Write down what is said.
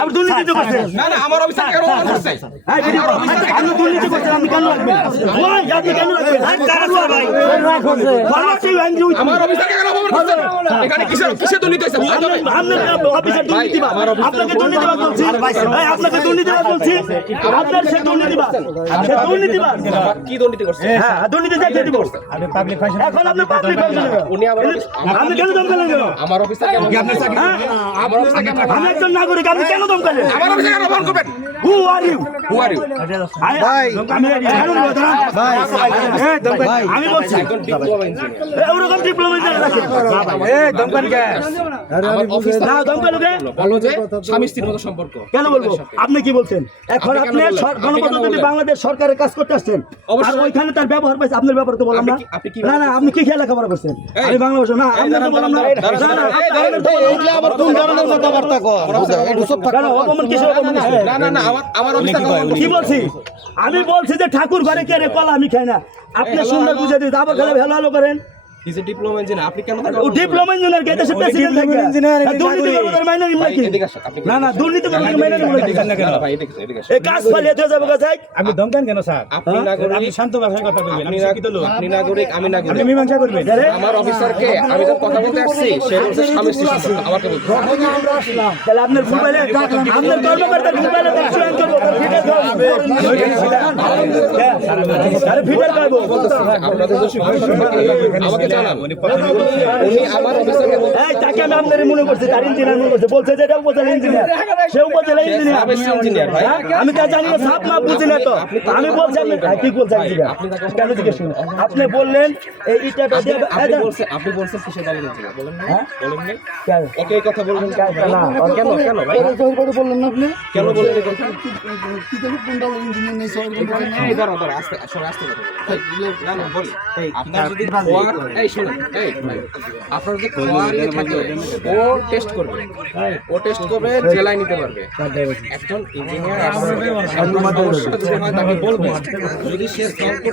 আপনি দুর্নীতি করছেন। না না আমার অফিসার কেন অপমান করছে? আপনি দুর্নীতি করছেন, আপনি কেন রাখবেন? ওই, আপনি কেন রাখবেন? ভাই আমার অফিসারকে কেন অপমান করছে? এখানে কিসে দুর্নীতি হয়েছে? অফিসার দুর্নীতিবাদ, আপনাকে দুর্নীতিবাদ বলছি, আপনাকে দুর্নীতিবাদ বলছি, আপনার সে দুর্নীতিবাদ, সে দুর্নীতিবাদ। কি দুর্নীতি করছে? হ্যাঁ, দুর্নীতি দেখে দিব। এখন আপনি পাবলিক ফাংশন, উনি আপনি কেন দমকালেন কেন? আমার অফিসার কেন হ্যাঁ? আমার অফিসার কেন আমি একজন নাগরিক, আপনি কেন দমকালেন? আমার অফিসার কেন অপমান করবেন? Who are you? Who are you? আমি বলছি ওরকম ডিপ্লোমা রাখেন। আমার অফিসার না দমকালো কে? বলো যে স্বামী স্ত্রীর মতো সম্পর্ক। কেন বলবো? আপনি কি বলছেন? এখন আপনি গণপ্রজাতন্ত্রী বাংলাদেশ সরকারের কাজ করতে আসছেন, আর ওইখানে তার ব্যবহার পাইছে, আপনার ব্যাপারে তো বললাম না। না না, আপনি কি খেয়াল লেখাপড়া করছেন? আমি বাংলা ভাষা না, আমি তো বললাম না। আবার কোন ধরনের কথাবার্তা কর? কেন অপমান কিসের অপমান? না না না আমার অফিসার কি বলছি? আমি বলছি যে ঠাকুর ঘরে কে রে কলা আমি খাই না। আপনি সুন্দর বুঝে দিতে আবার খেলে ভালো ভালো করেন। ইজ এ ডিপ্লোমা ইঞ্জিনিয়ার আপনি কেন ও ডিপ্লোমা ইঞ্জিনিয়ার কে দেশে প্রেসিডেন্ট থাকে? দুর্নীতি করবে মাইনে নিব নাকি? না না, দুর্নীতি করবে মাইনে নিব নাকি? ভাই এদিকে এই কাজ ফালিয়ে দিয়ে যাবে গাছ। আপনি দমকান কেন স্যার? আপনি নাগরিক আপনি শান্ত ভাষায় কথা বলবেন। আপনি শিক্ষিত লোক, আপনি নাগরিক আমি আপনি নাগরিক মীমাংসা করবেন। আমার অফিসারকে আমি তো কথা বলতে আসছি সে বলছে স্বামী স্ত্রী সম্পর্ক আমাকে বলছে তাহলে আপনার মোবাইলে আপনার কর্মকর্তার মোবাইলে চয়ন করব, তার ফিটার করব। আরে ফিটার করব। আপনাদের দোষী আমাকে জানান উনি আমার অফিসারকে এই তাকে আমি আপনার মনে করছি, তার ইঞ্জিনিয়ার মনে করছে, বলছে যে এটা উপজেলা ইঞ্জিনিয়ার, সে উপজেলা ইঞ্জিনিয়ার। ইঞ্জিনিয়ার ভাই আমি তা জানি না, সাপ না বুঝি না তো। আমি বলছি আপনি ঠিক বলছেন ইঞ্জিনিয়ার। কেন জিজ্ঞেস করুন? আপনি বললেন এই ইটাটা দিয়ে আপনি বলছেন কিসের দলে ইঞ্জিনিয়ার বলেন না হ্যাঁ? বলেন না কেন? ওকে এই কথা বলবেন কেন না, কেন কেন ভাই বললেন না আপনি? কেন বললেন এই কথা কি করে কোন দলের ইঞ্জিনিয়ার নেই সবাই এই ধরো আস্তে সবাই আস্তে কথা বলো না না বলি আপনার যদি খোয়ার এই শুনুন এই ভাই আপনার যদি খোয়ার ইয়ে থাকে ও টেস্ট করবে জেলায় নিতে পারবে একজন ইঞ্জিনিয়ার আসলে সমস্যাটা যদি হয় তাকে বলবেন যদি সে